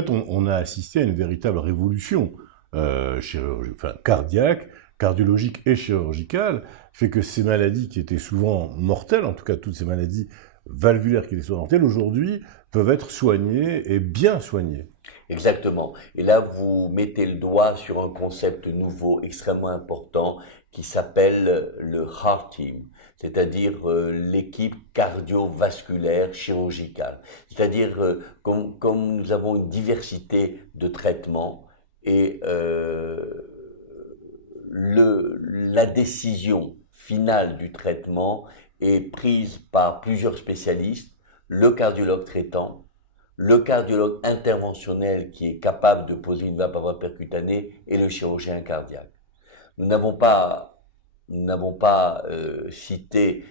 fait, on a assisté à une véritable révolution cardiaque, cardiologique et chirurgicale, fait que ces maladies qui étaient souvent mortelles, en tout cas toutes ces maladies valvulaires qui étaient souvent mortelles, aujourd'hui peuvent être soignées et bien soignées. Exactement. Et là, vous mettez le doigt sur un concept nouveau, extrêmement important, qui s'appelle le Heart Team, c'est-à-dire l'équipe cardiovasculaire chirurgicale. C'est-à-dire, comme nous avons une diversité de traitements et la décision finale du traitement est prise par plusieurs spécialistes, le cardiologue traitant, le cardiologue interventionnel qui est capable de poser une valve par voie percutanée et le chirurgien cardiaque. Nous n'avons pas cité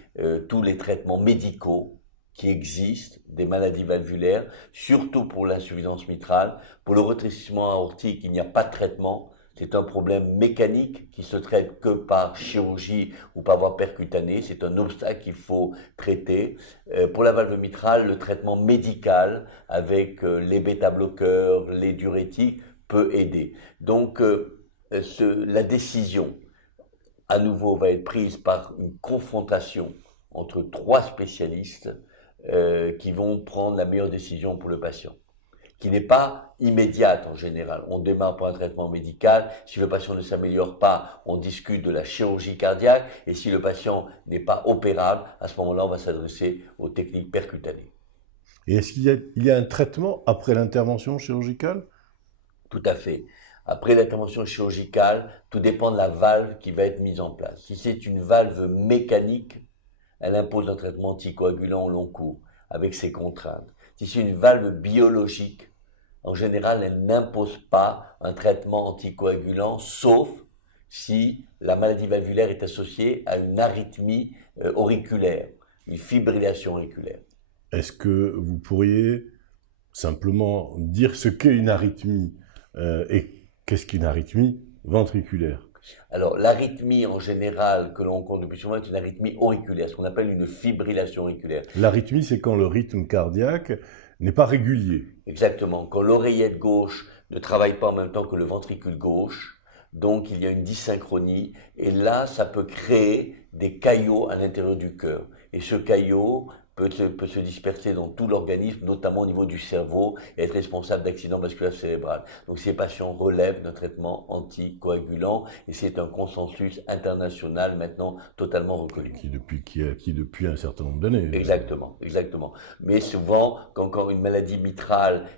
tous les traitements médicaux qui existent des maladies valvulaires, surtout pour l'insuffisance mitrale. Pour le rétrécissement aortique, il n'y a pas de traitement. C'est un problème mécanique qui se traite que par chirurgie ou par voie percutanée. C'est un obstacle qu'il faut traiter. Pour la valve mitrale, le traitement médical avec les bêta-bloqueurs, les diurétiques peut aider. Donc la décision à nouveau va être prise par une confrontation entre trois spécialistes qui vont prendre la meilleure décision pour le patient, qui n'est pas immédiate en général. On démarre par un traitement médical. Si le patient ne s'améliore pas, on discute de la chirurgie cardiaque. Et si le patient n'est pas opérable, à ce moment-là, on va s'adresser aux techniques percutanées. Et est-ce qu'il y a un traitement après l'intervention chirurgicale? Tout à fait. Après l'intervention chirurgicale, tout dépend de la valve qui va être mise en place. Si c'est une valve mécanique, elle impose un traitement anticoagulant au long cours, avec ses contraintes. Si c'est une valve biologique, en général, elle n'impose pas un traitement anticoagulant, sauf si la maladie valvulaire est associée à une arythmie auriculaire, une fibrillation auriculaire. Est-ce que vous pourriez simplement dire ce qu'est une arythmie et qu'est-ce qu'une arythmie ventriculaire? Alors, l'arythmie en général que l'on rencontre le plus souvent est une arythmie auriculaire, ce qu'on appelle une fibrillation auriculaire. L'arythmie, c'est quand le rythme cardiaque n'est pas régulier. Exactement, quand l'oreillette gauche ne travaille pas en même temps que le ventricule gauche, donc il y a une dysynchronie, et là, ça peut créer des caillots à l'intérieur du cœur. Et ce caillot peut se disperser dans tout l'organisme, notamment au niveau du cerveau, et être responsable d'accidents vasculaires cérébraux. Donc ces patients relèvent d'un traitement anticoagulant, et c'est un consensus international maintenant totalement reconnu. Qui est acquis depuis un certain nombre d'années. Exactement, exactement. Mais souvent, quand une maladie mitrale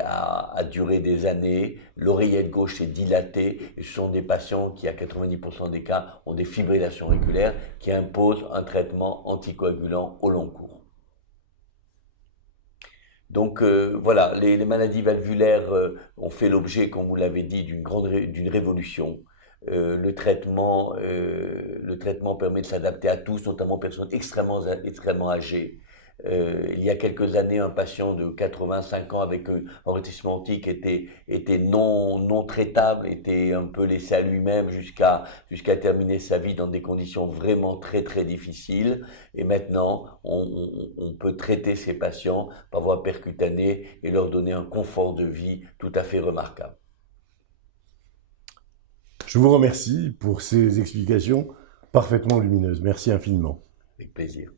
a duré des années, l'oreillette gauche est dilatée, et ce sont des patients qui, à 90% des cas, ont des fibrillations auriculaires qui imposent un traitement anticoagulant au long cours. Donc voilà, les maladies valvulaires ont fait l'objet, comme vous l'avez dit, d'une révolution. Le traitement permet de s'adapter à tous, notamment aux personnes extrêmement âgées. Il y a quelques années, un patient de 85 ans avec un rétrécissement aortique était non traitable, était un peu laissé à lui-même jusqu'à terminer sa vie dans des conditions vraiment très très difficiles. Et maintenant, on peut traiter ces patients par voie percutanée et leur donner un confort de vie tout à fait remarquable. Je vous remercie pour ces explications parfaitement lumineuses. Merci infiniment. Avec plaisir.